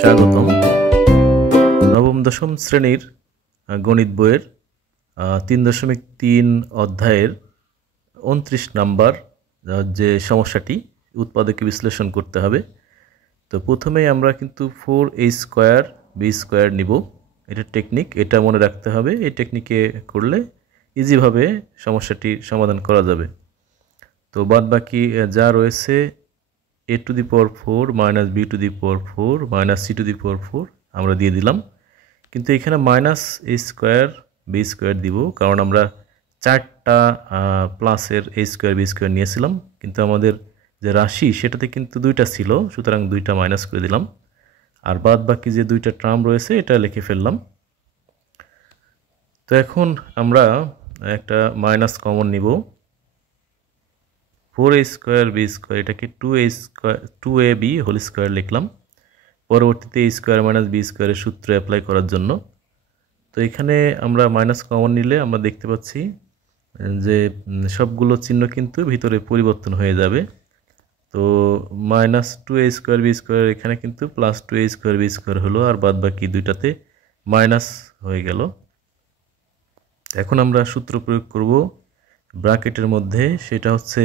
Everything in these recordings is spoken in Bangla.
স্বাগতম। নবম দশম শ্রেণীর গণিত বইয়ের 3.3 অধ্যায়ের 29 নাম্বার যে সমস্যাটি উৎপাদকে বিশ্লেষণ করতে হবে। তো প্রথমেই আমরা কিন্তু 4a স্কোয়ার বি স্কোয়ার নিব। এটা টেকনিক, এটা মনে রাখতে হবে। এই টেকনিকে করলে ইজিভাবে সমস্যাটি সমাধান করা যাবে। তো বাদ বাকি যা রয়েছে a to the power 4 minus b to the power 4 minus c to the power 4 আমরা দিয়ে দিলাম। কিন্তু এখানে minus a square B square দিব, কারণ আমরা চারটা প্লাসের a স্কোয়ার বি স্কোয়ার নিয়েছিলাম, কিন্তু আমাদের যে রাশি সেটাতে কিন্তু দুইটা ছিল, সুতরাং দুইটা মাইনাস করে দিলাম। আর বাদ বাকি যে দুইটা টার্ম রয়েছে এটা লিখে ফেললাম। তো এখন আমরা একটা মাইনাস কমন নিব। 4a স্কোয়ার বি স্কোয়ার এটাকে 2ab হোল স্কোয়ার লিখলাম। পরবর্তীতে a স্কোয়ার মাইনাস বি স্কোয়ারের সূত্র অ্যাপ্লাই করার জন্য। তো এখানে আমরা মাইনাস কমন নিলে আমরা দেখতে পাচ্ছি যে সবগুলো চিহ্ন কিন্তু ভিতরে পরিবর্তন হয়ে যাবে। তো minus 2a square B square এখানে কিন্তু plus 2a square B square হলো, আর বাদ বাকি দুইটাতে মাইনাস হয়ে গেল। এখন আমরা সূত্র প্রয়োগ করব ব্র্যাকেটের মধ্যে, সেটা হচ্ছে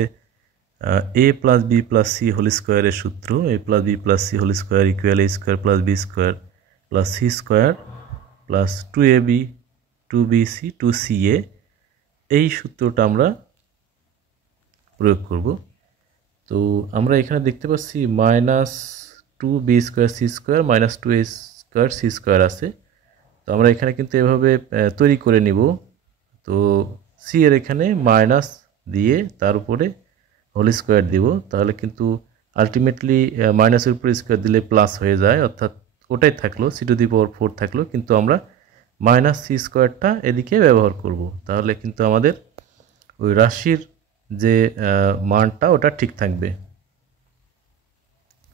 a plus B plus C whole স্কোয়ারের সূত্র। a plus B plus C whole square equal a square plus B square plus C square plus 2ab 2bc 2ca, এই সূত্রটা আমরা প্রয়োগ করব। তো আমরা এখানে দেখতে পাচ্ছি minus 2b square C square minus 2a square C square আছে। তো আমরা এখানে কিন্তু এভাবে তৈরি করে নিব। তো সি এর এখানে মাইনাস দিয়ে তার উপরে হোল স্কোয়ার দিব, তাহলে কিন্তু আলটিমেটলি মাইনাসের উপরে স্কোয়ার দিলে প্লাস হয়ে যায়, অর্থাৎ ওটাই থাকলো সি টু দি পাওয়ার 4 থাকলো, কিন্তু আমরা মাইনাস সি স্কোয়ারটা এদিকে ব্যবহার করব। তাহলে কিন্তু আমাদের ওই রাশির যে মানটা ওটা ঠিক থাকবে,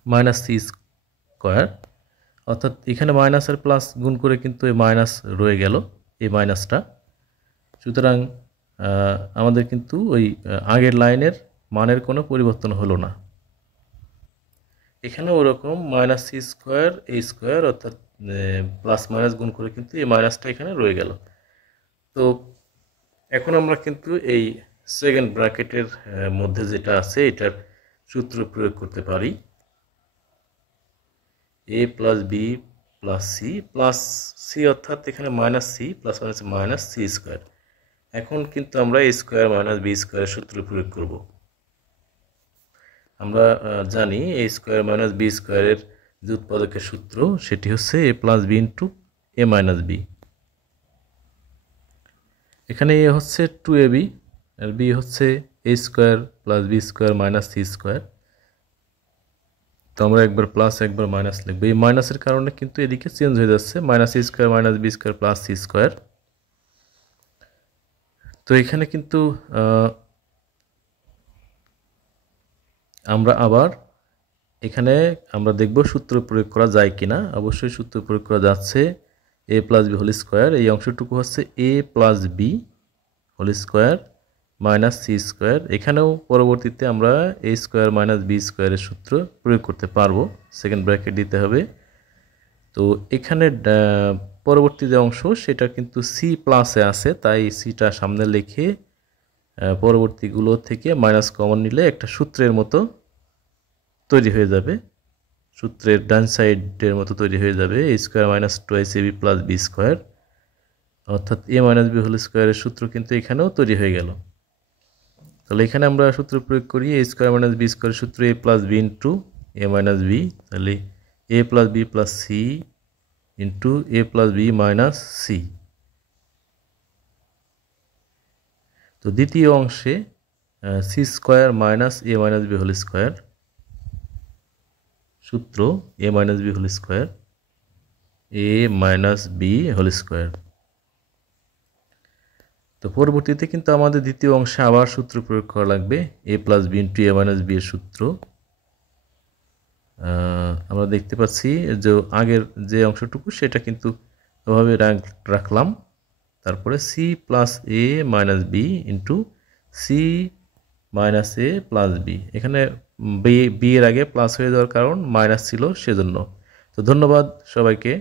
মাইনাস সি স্কোয়ার। অর্থাৎ এখানে মাইনাস আর প্লাস গুণ করে কিন্তু এই মাইনাস রয়ে গেল, এই মাইনাসটা। সুতরাং আমাদের কিন্তু ওই আগের লাইনের মানের কোনো পরিবর্তন হলো না। এখানে ওরকম মাইনাস সি স্কোয়ার এ স্কোয়ার, অর্থাৎ প্লাস মাইনাস গুণ করে কিন্তু এই মাইনাসটা এখানে রয়ে গেল। তো এখন আমরা কিন্তু এই সেকেন্ড ব্র্যাকেটের মধ্যে যেটা আছে এটার সূত্র প্রয়োগ করতে পারি। a plus B plus C অর্থাৎ এখানে minus C plus minus minus C square. এখন কিন্তু আমরা a স্কোয়ার মাইনাস বি স্কোয়ারের সূত্র প্রয়োগ করব। আমরা জানি a স্কোয়ার মাইনাস বি স্কোয়ারের যে উৎপাদকের সূত্র সেটি হচ্ছে a plus B into A minus B. এখানে a হচ্ছে 2ab আর b হচ্ছে a square plus B square minus C square. তো আমরা একবার প্লাস একবার মাইনাস লিখবো। এই মাইনাসের কারণে কিন্তু এদিকে চেঞ্জ হয়ে যাচ্ছে, minus C square minus B square plus C square. তো এখানে কিন্তু আমরা আবার এখানে আমরা দেখব সূত্র প্রয়োগ করা যায় কিনা। অবশ্যই সূত্র প্রয়োগ করা যাচ্ছে। a plus B whole square, এই অংশটুকু হচ্ছে a plus B whole square minus C square. এখানেও পরবর্তীতে আমরা a স্কোয়ার মাইনাস বি স্কোয়ারের সূত্র প্রয়োগ করতে পারবো, সেকেন্ড ব্র্যাকেট দিতে হবে। তো এখানে পরবর্তী যে অংশ সেটা কিন্তু সি প্লাসে আছে, তাই সিটা সামনে লিখে পরবর্তীগুলো থেকে মাইনাস কমন নিলে একটা সূত্রের মতো তৈরি হয়ে যাবে, সূত্রের ডান সাইডের মতো তৈরি হয়ে যাবে। a square minus 2ac plus B square, অর্থাৎ a মাইনাস বি হোল স্কোয়ারের সূত্র কিন্তু এখানেও তৈরি হয়ে গেল। তাহলে এখানে আমরা সূত্র প্রয়োগ করি a স্কোয়ার মাইনাস বি স্কোয়ারের সূত্র a plus B into A minus B. তাহলে a plus B plus C into A plus B minus C. তো দ্বিতীয় অংশে C square minus A minus B whole square, সূত্র A minus B whole square A minus B whole square. তো পরবর্তীতে কিন্তু আমাদের দ্বিতীয় অংশে আবার সূত্র প্রয়োগ করা লাগবে, a plus B into A minus B এর সূত্র। আমরা দেখতে পাচ্ছি যে আগের যে অংশটুকু সেটা কিন্তু ওভাবে রাখলাম। তারপরে C plus A minus B into C minus A plus B. এখানে বি এর আগে প্লাস হয়ে যাওয়ার কারণ মাইনাস ছিল সেজন্য, তো ধন্যবাদ সবাইকে।